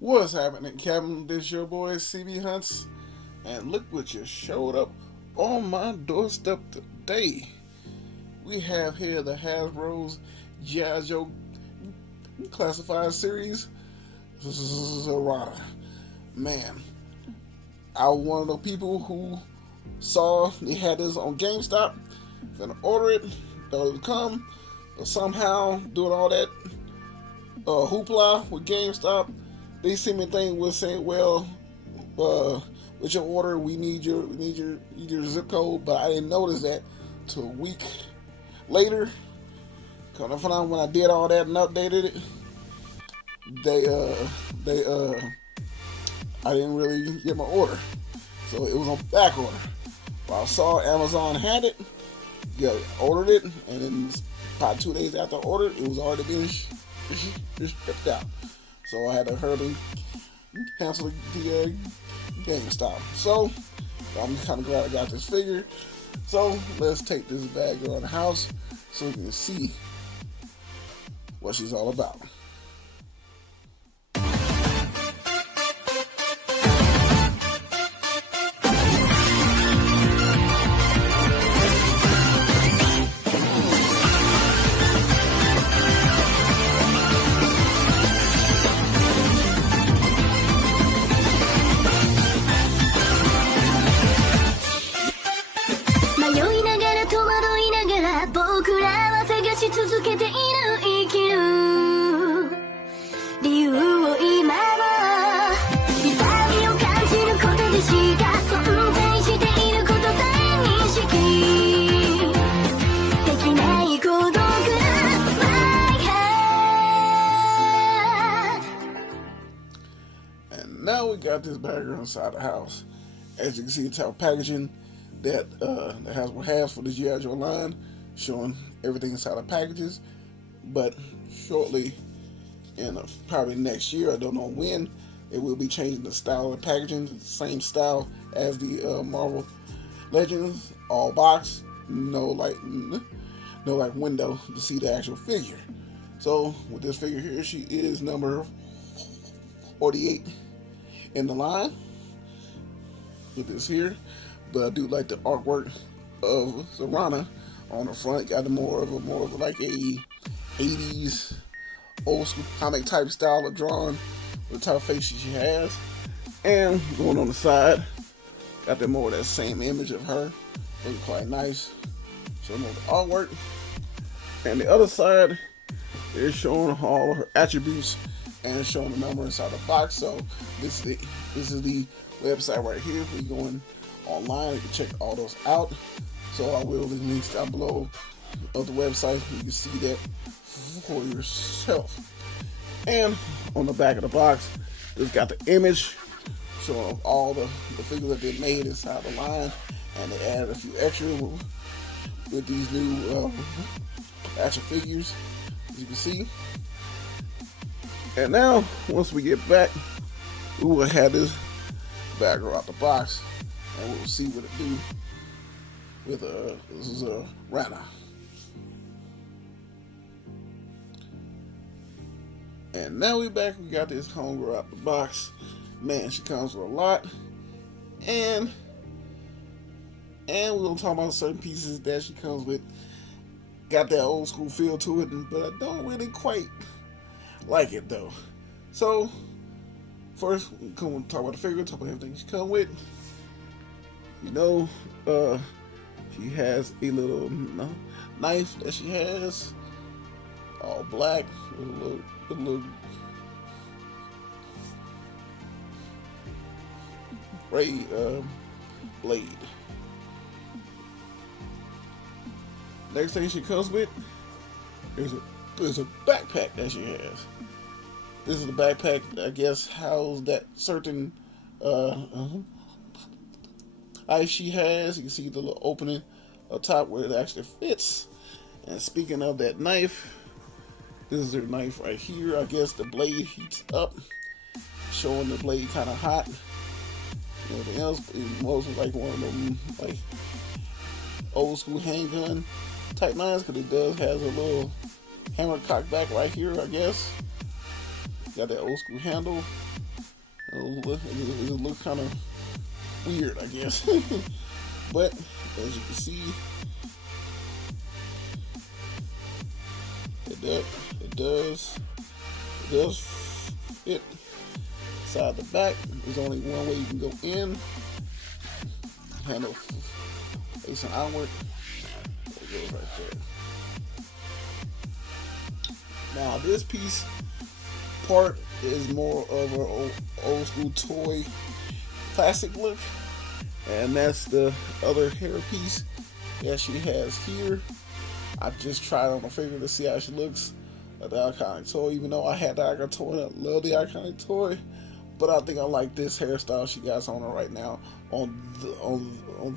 What's happening, Kevin? This your boy cbhunts, and look what just showed up on my doorstep today. We have here the Hasbro's G.I. classified series, Zarana. Man, I was one of the people who saw they had this on GameStop, gonna order it, thought it would come, but somehow doing all that hoopla with GameStop, they sent me a thing was saying, well, with your order, we need your zip code, but I didn't notice that till a week later. Come to find out when I did all that and updated it, I didn't really get my order, so it was on back order. But I saw Amazon had it, yeah, ordered it, and then about 2 days after I ordered, it was already being shipped out. So I had to hurry cancel the GameStop. So I'm kind of glad I got this figure. So let's take this bad girl in the house so we can see what she's all about. And now we got this bad girl inside the house. As you can see, the type of packaging that Hasbro has for the G.I. Joe line, showing everything inside the packages. But shortly, in probably next year, I don't know when, it will be changing the style of the packaging, the same style as the Marvel Legends, all box, no window to see the actual figure. So with this figure here, she is number 48 in the line with this here. But I do like the artwork of Zarana on the front. Got more of like a 80s old school comic type style of drawing with the type of face she has. And going on the side, got more of that same image of her, looking quite nice. Showing more of the artwork. And the other side is showing all of her attributes and showing the number inside the box. So this is the website right here. If you're going online, you can check all those out. So I will leave links down below of the website. You can see that for yourself. And on the back of the box, it's got the image showing all the figures that they made inside the line, and they added a few extra with these new action figures, as you can see. And now, once we get back, we will have this bad girl out the box, and we'll see what it do with this is a Zarana. And now we back. We got this homegirl out the box. Man, she comes with a lot, and we're gonna talk about certain pieces that she comes with. Got that old school feel to it, but I don't really quite like it though. So first, we come talk about the figure, talk about everything she come with. You know, she has a little knife that she has, all black, with a little gray blade. Next thing she comes with is a backpack that she has. This is the backpack that I guess housed that certain ice she has. You can see the little opening up top where it actually fits. And speaking of that knife, this is her knife right here. I guess the blade heats up, showing the blade kind of hot. Everything else is mostly like one of them like old school handgun type knives, because it does has a little hammer cock back right here, I guess. Got that old school handle. It looks kind of weird, I guess. But as you can see, it does fit side to back. There's only one way you can go in. Handle facing outward. It goes right there. Now this piece part is more of an old school toy classic look, and that's the other hair piece that she has here. I just tried on the figure to see how she looks at the iconic toy. Even though I had the iconic toy, I love the iconic toy, but I think I like this hairstyle she got on her right now on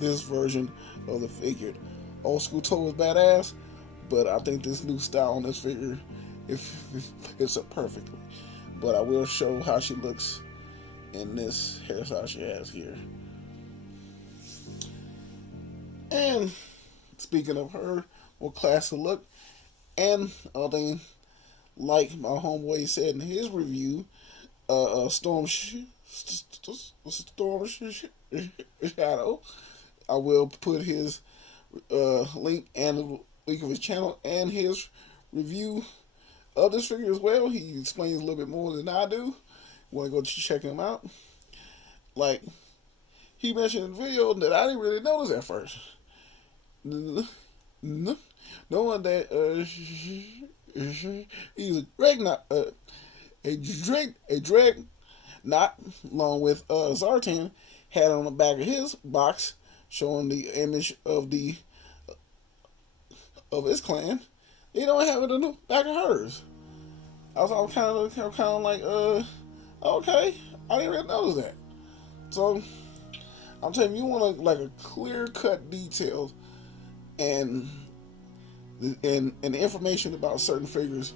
this version of the figure. Old school toy was badass, but I think this new style on this figure it's a perfectly. But I will show how she looks in this hairstyle she has here. And speaking of her, more classic look, and other thing, like my homeboy said in his review, Storm Shadow. I will put his link and the link of his channel and his review of this figure as well. He explains a little bit more than I do. Want to go check him out? Like he mentioned in the video that I didn't really notice at first. Knowing that he's a dreadnought, a dreadnought, along with Zartan, had on the back of his box showing the image of his clan. They don't have it in the back of hers. I was kind of like, okay, I didn't really notice that. So I'm telling you, want like a clear cut details and the information about certain figures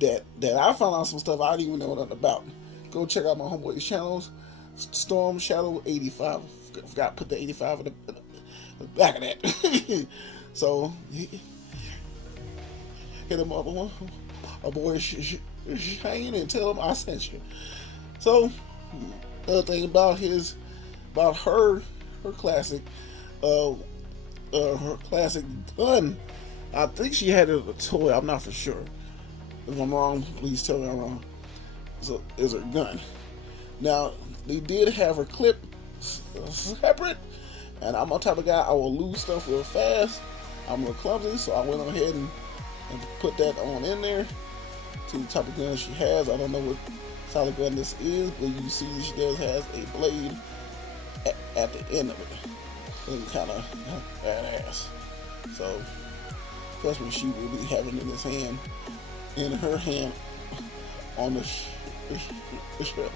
that I found out some stuff I didn't even know nothing about. Go check out my homeboy's channels, Storm Shadow 85. I forgot to put the 85 in the back of that. So hit him up, a boy Shane, and tell him I sent you. So another thing about her classic, her classic gun. I think she had it as a toy. I'm not for sure. If I'm wrong, please tell me I'm wrong. So is her gun. Now they did have her clip separate, and I'm the type of guy I will lose stuff real fast. I'm real clumsy, so I went ahead and put that on in there. See the type of gun she has. I don't know what solid gun this is, but you see she does has a blade at the end of it. It's kind of badass. So trust me, she will be having it in her hand on the shelf.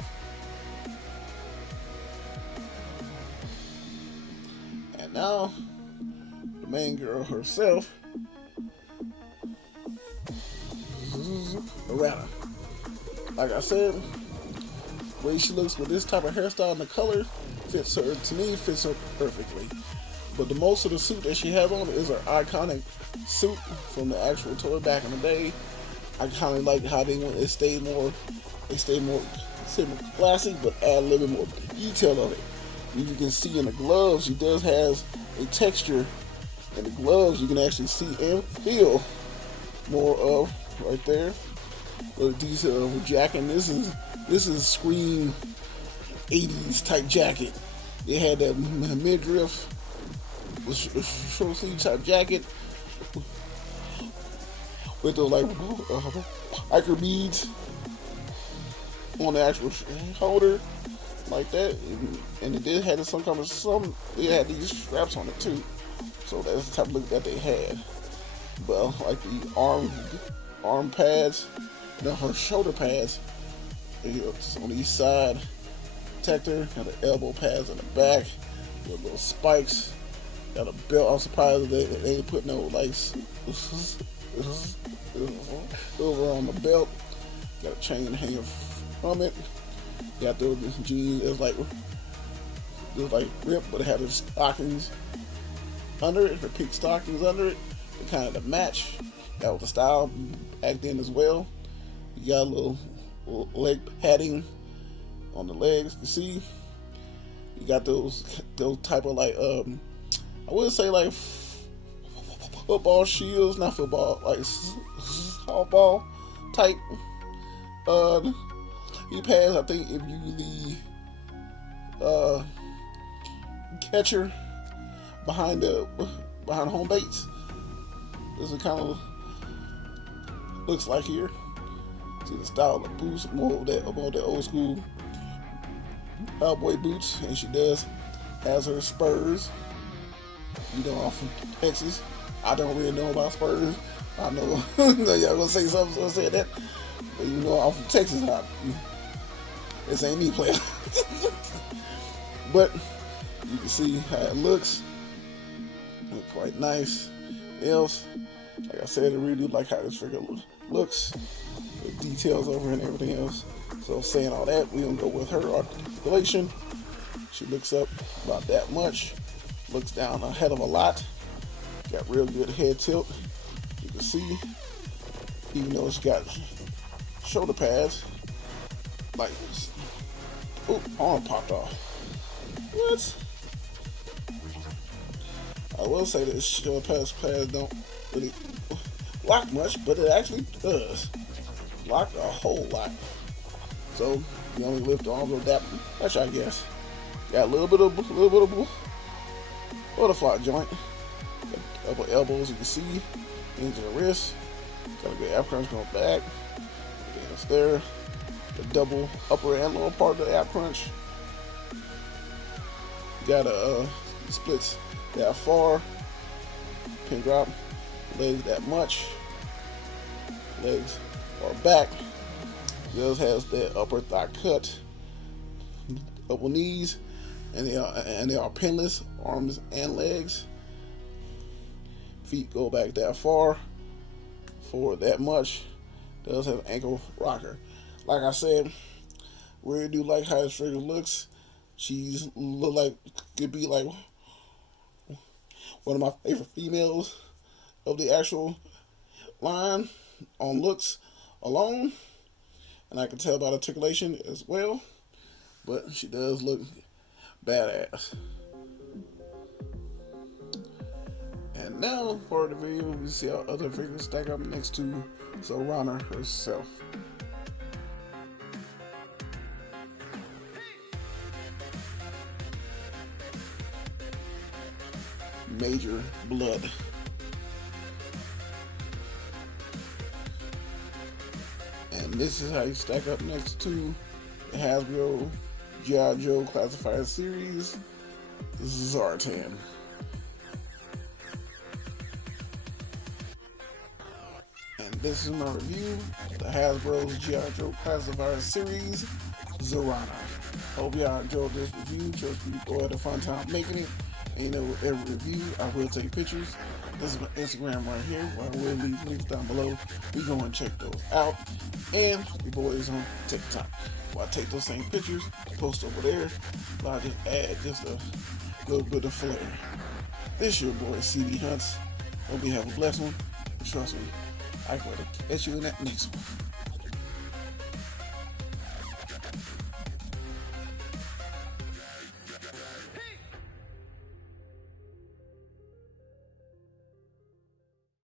And now the main girl herself, Zarana. Like I said, the way she looks with this type of hairstyle and the color fits her, to me, fits her perfectly. But the most of the suit that she has on is her iconic suit from the actual toy back in the day. I kind of like how they stayed more classic, but add a little bit more detail of it. And you can see in the gloves, she does has a texture in the gloves. You can actually see and feel more of right there. The detail of her jacket. This is Scream 80s type jacket. They had that midriff short sleeve type jacket with the like ichor beads on the actual shoulder like that, and it did have they had these straps on it too. So that's the type of look that they had. Well, like the arm pads, her shoulder pads, on the east side, protector, got the elbow pads on the back, with little spikes, got a belt. I'm surprised they didn't put no lights over on the belt. Got a chain hanging from it. Got the jeans. It was like ripped, but it had the stockings under it. Her pink stockings under it. They kind of the match. That was the style back then as well. You got a little leg padding on the legs. You see, you got those type of like I would say like football shields, not football, like softball type knee pads. I think if you the catcher behind home baits, this is kind of looks like here. See the style of the boots, more of that old school cowboy boots, and she has her spurs. You know, I'm from Texas. I don't really know about spurs. I know y'all gonna say something, so I said that. But you know, I'm from Texas. This ain't me playing. But you can see how it looks. Look quite nice. Else, like I said, I really do like how this figure looks. The details over and everything else. So saying all that, we're gonna go with her articulation. She looks up about that much. Looks down a hell of a lot. Got real good head tilt. You can see, even though it's got shoulder pads, like, oh, arm popped off. What? I will say that shoulder pads don't really block much, but it actually does block a whole lot. So you only lift the arms up that much, I guess. Got a little bit of butterfly joint. Got double elbows, you can see into the wrist. Got a good ab crunch going back. It's there. The double upper and lower part of the ab crunch. Got a splits that far. Pin drop. Legs that much. Legs are back. Diaz has that upper thigh cut. Double knees. And they are pinless, arms and legs. Feet go back that far, forward that much. Does have ankle rocker. Like I said, really do like how this figure looks. She's look like could be like one of my favorite females of the actual line on looks alone, and I can tell by articulation as well. But she does look badass. And now for the video, we see how other figures stack up next to Zarana herself. Major Bludd. And this is how you stack up next to the Hasbro G.I. Joe Classified Series Zartan. And this is my review of the Hasbro's G.I. Joe Classified Series Zarana. Hope y'all enjoyed this review. Trust me, go ahead, a fun time making it. And you know, with every review, I will take pictures. This is my Instagram right here, where I will leave links down below. We go and check those out. And your boy is on TikTok. Well, I take those same pictures, post over there, but I just add just a little bit of flair. This your boy, cbhunts. Hope you have a blessed one. Trust me, I gotta catch you in that next one.